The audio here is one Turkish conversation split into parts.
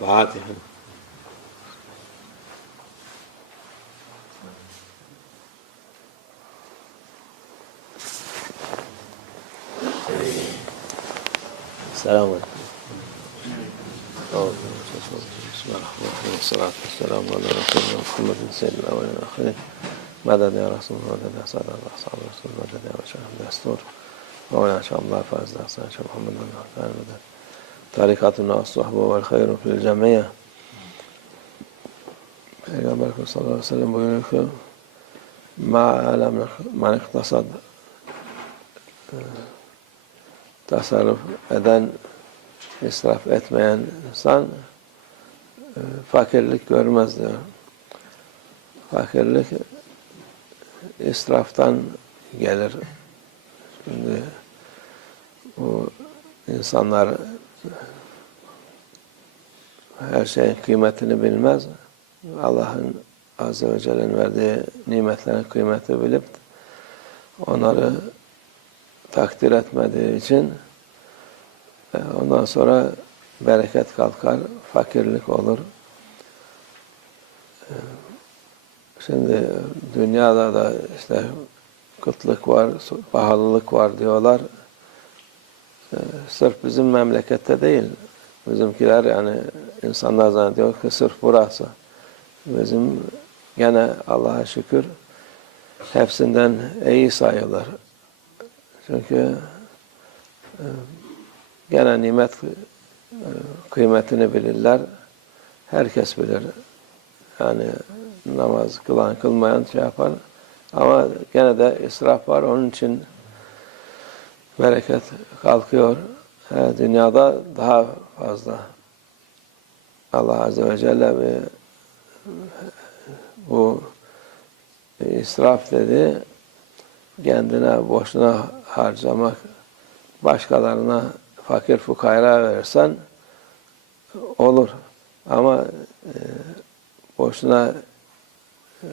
Fatiha. Selamun Aleyküm. بسم الله الرحمن الرحيم. والصلاة والسلام على رسولنا محمد سيد الأولين والآخرين. مدد يا رسول الله؟ مدد يا سادة أصحاب رسول الله؟ مدد يا مشايخ دستور مولانا إن شاء الله فاز شيخ محمد بن عبد tarikatuna as-suhbe vel hayru fil cemiyye. Peygamber Efendimiz sallallahu aleyhi ve sellem buyuruyor ki ma'alem men iktasad e, tasarruf eden, israf etmeyen insan e, fakirlik görmez diyor. Fakirlik israftan gelir. Şimdi bu insanlar her şeyin kıymetini bilmez. Allah'ın Azze ve Celle'nin verdiği nimetlerin kıymeti bilip onları takdir etmediği için e, ondan sonra bereket kalkar, fakirlik olur. E, Şimdi dünyada da işte kıtlık var, pahalılık var diyorlar. E, Sırf bizim memlekette değil. Bizimkiler yani insanlar zannediyor ki sırf burası. Bizim gene Allah'a şükür hepsinden iyi sayılır. Çünkü e, gene nimet e, kıymetini bilirler. Herkes bilir. Yani namaz kılan kılmayan şey yapar. Ama gene de israf var. Onun için bereket kalkıyor. He, dünyada daha fazla. Allah Azze ve Celle bir bu israf dedi kendine boşuna harcamak başkalarına fakir fukara verirsen olur ama e, boşuna e,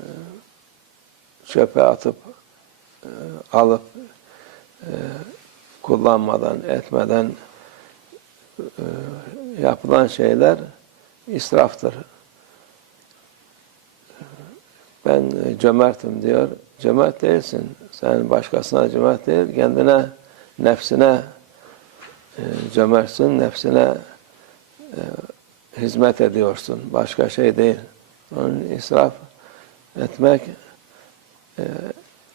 çöpe atıp e, alıp e, kullanmadan etmeden e, yapılan şeyler israftır ben cömertim diyor. Cömert değilsin. Sen başkasına cömert değil, kendine, nefsine e, cömertsin, nefsine e, hizmet ediyorsun. Başka şey değil. Onun israf etmek e,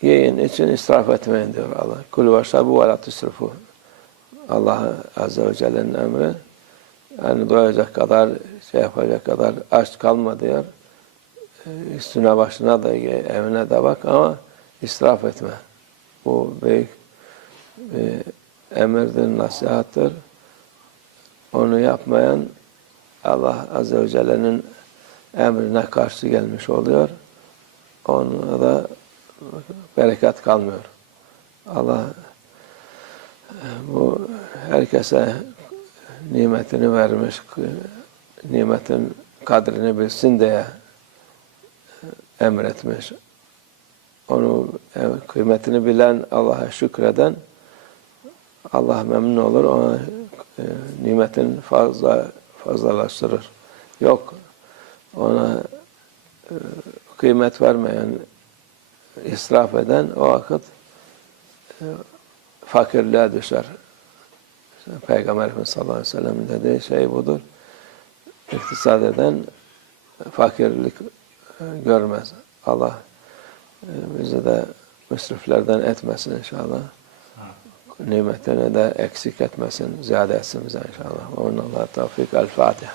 yiyin için israf etmeyin diyor Allah. Kul ve şabu ve la tusrifu. Allah Azze ve Celle'nin emri. Yani doyacak kadar, şey yapacak kadar aç kalma diyor üstüne başına da evine de bak ama israf etme. Bu büyük bir emirdir, nasihattır. Onu yapmayan Allah Azze ve Celle'nin emrine karşı gelmiş oluyor. Ona da bereket kalmıyor. Allah bu herkese nimetini vermiş, nimetin kadrini bilsin diye emretmiş. Onu kıymetini bilen Allah'a şükreden Allah memnun olur. Ona e, nimetin fazla fazlalaştırır. Yok ona e, kıymet vermeyen, israf eden o vakit e, fakirliğe düşer. Peygamber Efendimiz sallallahu aleyhi ve sellem dediği şey budur. İktisat eden fakirlik görmez. Allah e, bizi de müsriflerden etmesin inşallah. Nimetini de eksik etmesin, ziyade etsin bize inşallah. Ve Allah tevfik. El Fatiha.